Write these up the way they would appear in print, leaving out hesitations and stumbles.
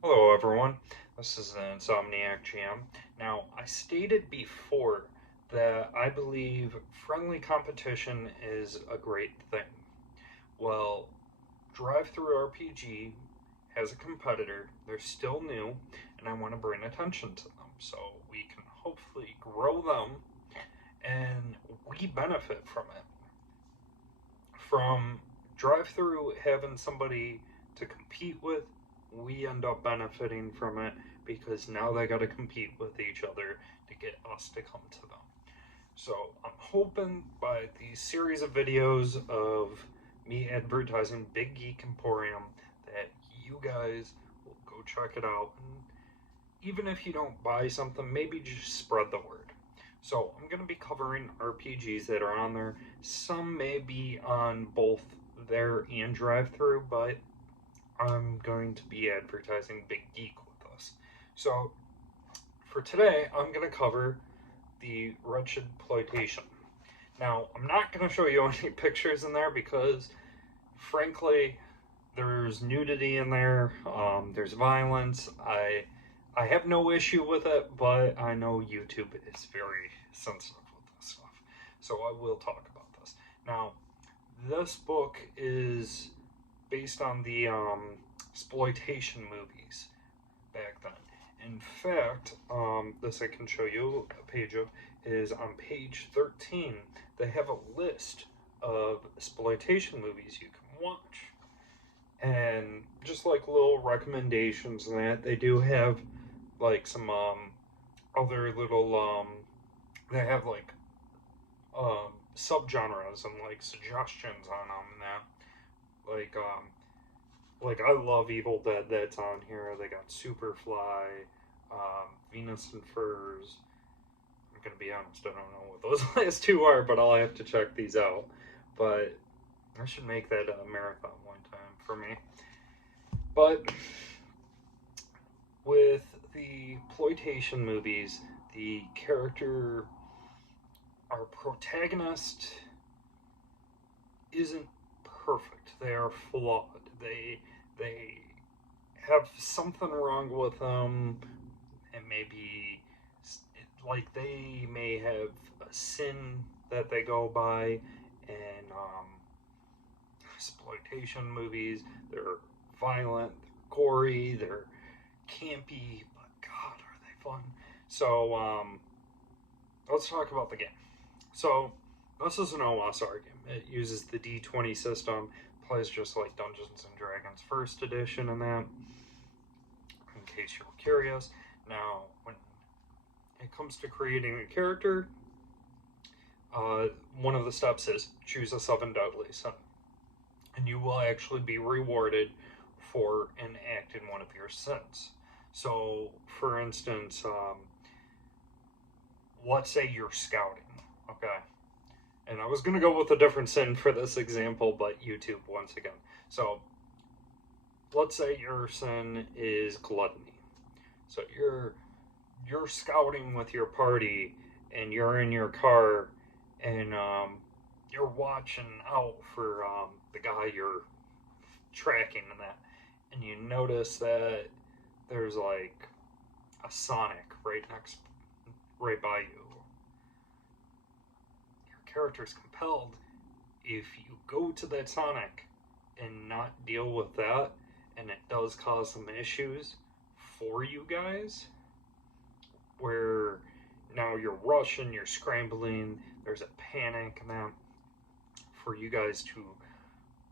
Hello everyone, this is the Insomniac GM. Now, I stated before that I believe friendly competition is a great thing. Well, Drive-Through RPG has a competitor, they're still new, and I want to bring attention to them so we can hopefully grow them and we benefit from it. From Drive-Through having somebody to compete with, we end up benefiting from it because now they got to compete with each other to get us to come to them. So I'm hoping by these series of videos of me advertising Big Geek Emporium that you guys will go check it out. And even if you don't buy something, maybe just spread the word. So I'm going to be covering RPGs that are on there. Some may be on both there and Drive-Through, but I'm going to be advertising Big Geek with us. So for today, I'm going to cover the Wretchploitation. Now, I'm not going to show you any pictures in there because, frankly, there's nudity in there. There's violence. I have no issue with it, but I know YouTube is very sensitive with this stuff, so I will talk about this. Now, this book is based on the exploitation movies back then. In fact, this I can show you a page of is on page 13. They have a list of exploitation movies you can watch, and just like little recommendations and that they do have like some other little they have like subgenres and like suggestions on them and that like I love Evil Dead, that's on here. They got Superfly, Venus and Furs. I'm gonna be honest, I don't know what those last two are, but I'll have to check these out. But I should make that a marathon one time for me. But with the exploitation movies, the character, our protagonist, isn't perfect. They are flawed. They have something wrong with them, and maybe like they may have a sin that they go by, and exploitation movies. They're violent, they're gory, they're campy, but God, are they fun? So let's talk about the game. So this is an OSR game. It uses the D20 system, plays just like Dungeons and Dragons First Edition and that. In case you were curious, now when it comes to creating a character, one of the steps is choose a seven deadly sin, and you will actually be rewarded for an act in one of your sins. So, for instance, let's say you're scouting, okay? And I was going to go with a different sin for this example, but YouTube once again. So, let's say your sin is gluttony. So you're scouting with your party, and you're in your car, and you're watching out for the guy you're tracking and that, and you notice that there's like a Sonic right by you. Your character's compelled, if you go to that Sonic and not deal with that, and it does cause some issues for you guys, where now you're rushing, you're scrambling, there's a panic, and that for you guys to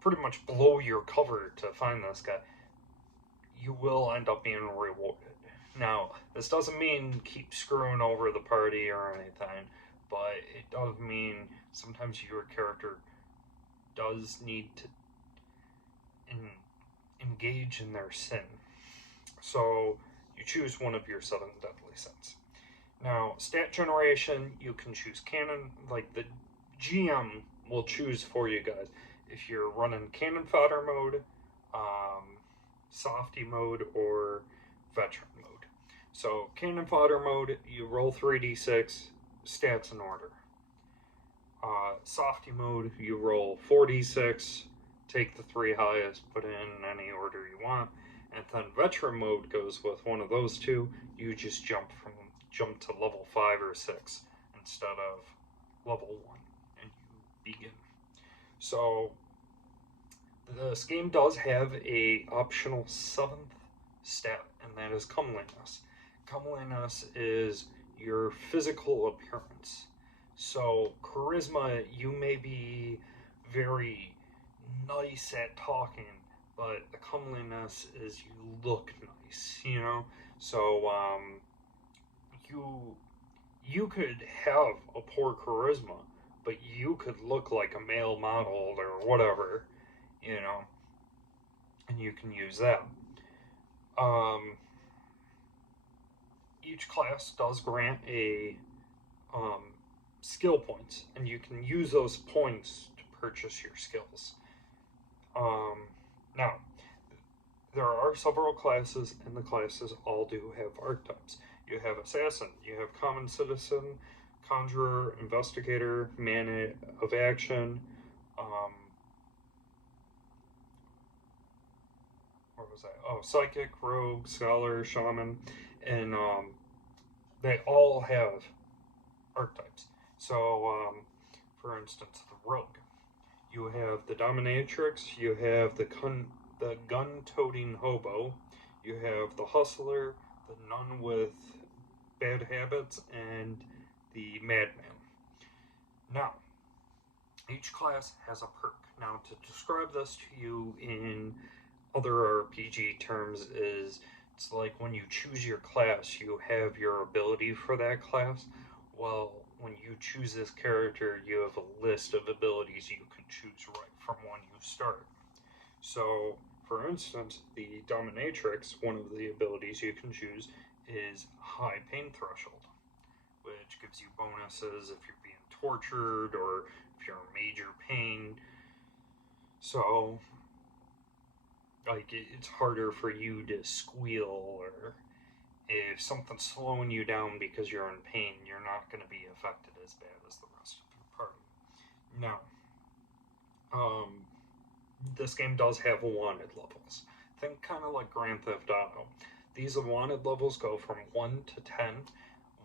pretty much blow your cover to find this guy, you will end up being rewarded. Now, this doesn't mean keep screwing over the party or anything, but it does mean sometimes your character does need to engage in their sin. So you choose one of your seven deadly sins. Now, stat generation, you can choose canon, like the GM will choose for you guys. If you're running cannon fodder mode, softy mode, or veteran mode. So, cannon fodder mode, you roll 3d6, stats in order. Softy mode, you roll 4d6, take the three highest, put in any order you want. And then veteran mode goes with one of those two. You just jump to level 5 or 6 instead of level 1, and you begin. So this game does have a optional 7th stat, and that is comeliness. Comeliness is your physical appearance. So charisma, you may be very nice at talking, but the comeliness is you look nice, you know. So you you could have a poor charisma, but you could look like a male model or whatever, you know, and you can use that. Um, each class does grant a um, skill points, and you can use those points to purchase your skills. Um, now, there are several classes, and the classes all do have archetypes. You have assassin, you have common citizen, conjurer, investigator, man of action. Um, what was that? Oh, psychic, rogue, scholar, shaman, and they all have archetypes. So, for instance, the rogue. You have the dominatrix. You have the gun-toting hobo. You have the hustler, the nun with bad habits, and the madman. Now, each class has a perk. Now, to describe this to you in other RPG terms is it's like when you choose your class, you have your ability for that class. Well, when you choose this character, you have a list of abilities you can choose right from when you start. So, for instance, the Dominatrix, one of the abilities you can choose is High Pain Threshold, which gives you bonuses if you're being tortured or if you're in major pain. So, like, it's harder for you to squeal, or if something's slowing you down because you're in pain, you're not going to be affected as bad as the rest of your party. Now, this game does have wanted levels. Think kind of like Grand Theft Auto. These wanted levels go from 1 to 10,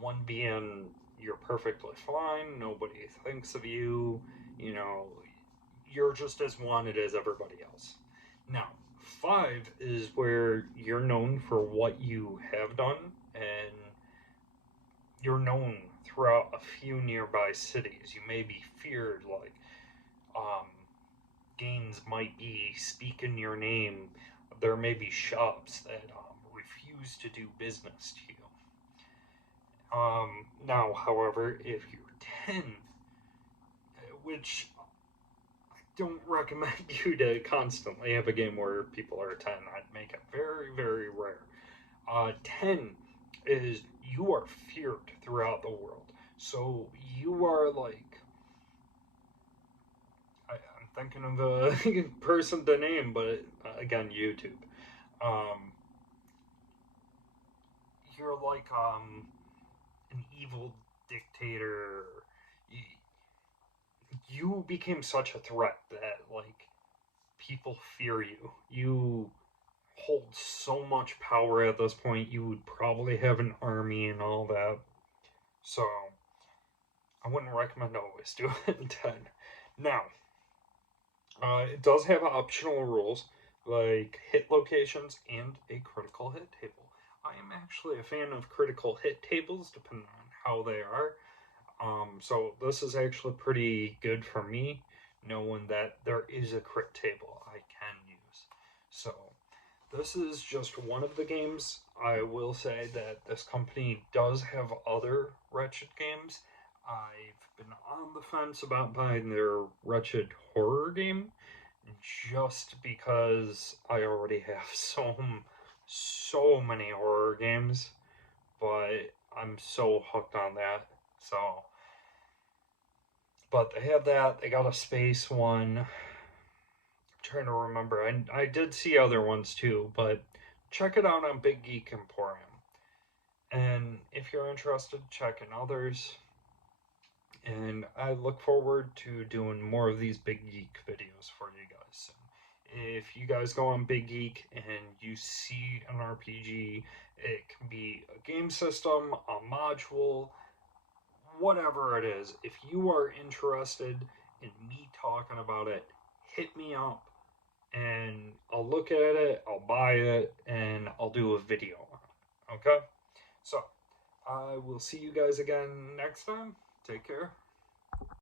1 being you're perfectly fine, nobody thinks of you, you know, you're just as wanted as everybody else. Now, 5 is where you're known for what you have done, and you're known throughout a few nearby cities. You may be feared, like, um, gangs might be speaking your name. There may be shops that refuse to do business to you. Now, however, if you're 10, which I don't recommend you to constantly have a game where people are 10, I'd make it very, very rare. 10 is you are feared throughout the world. So you are like, I'm thinking of a person to name, but again, YouTube. Um, you're like an evil dictator. You became such a threat that like people fear you. You hold so much power at this point. You would probably have an army and all that. So I wouldn't recommend always doing it in 10. Now, it does have optional rules like hit locations and a critical hit table. I am actually a fan of critical hit tables depending on how they are. So this is actually pretty good for me, knowing that there is a crit table I can use. So this is just one of the games. I will say that this company does have other Wretched games. I've been on the fence about buying their Wretched horror game just because I already have so many horror games, but I'm so hooked on that. So, but they have that. They got a space one. I'm trying to remember. I did see other ones too, but check it out on Big Geek Emporium. And if you're interested, check in others. And I look forward to doing more of these Big Geek videos for you guys soon. If you guys go on Big Geek and you see an RPG, it can be a game system, a module, whatever it is. If you are interested in me talking about it, hit me up and I'll look at it, I'll buy it, and I'll do a video on it. Okay? So, I will see you guys again next time. Take care.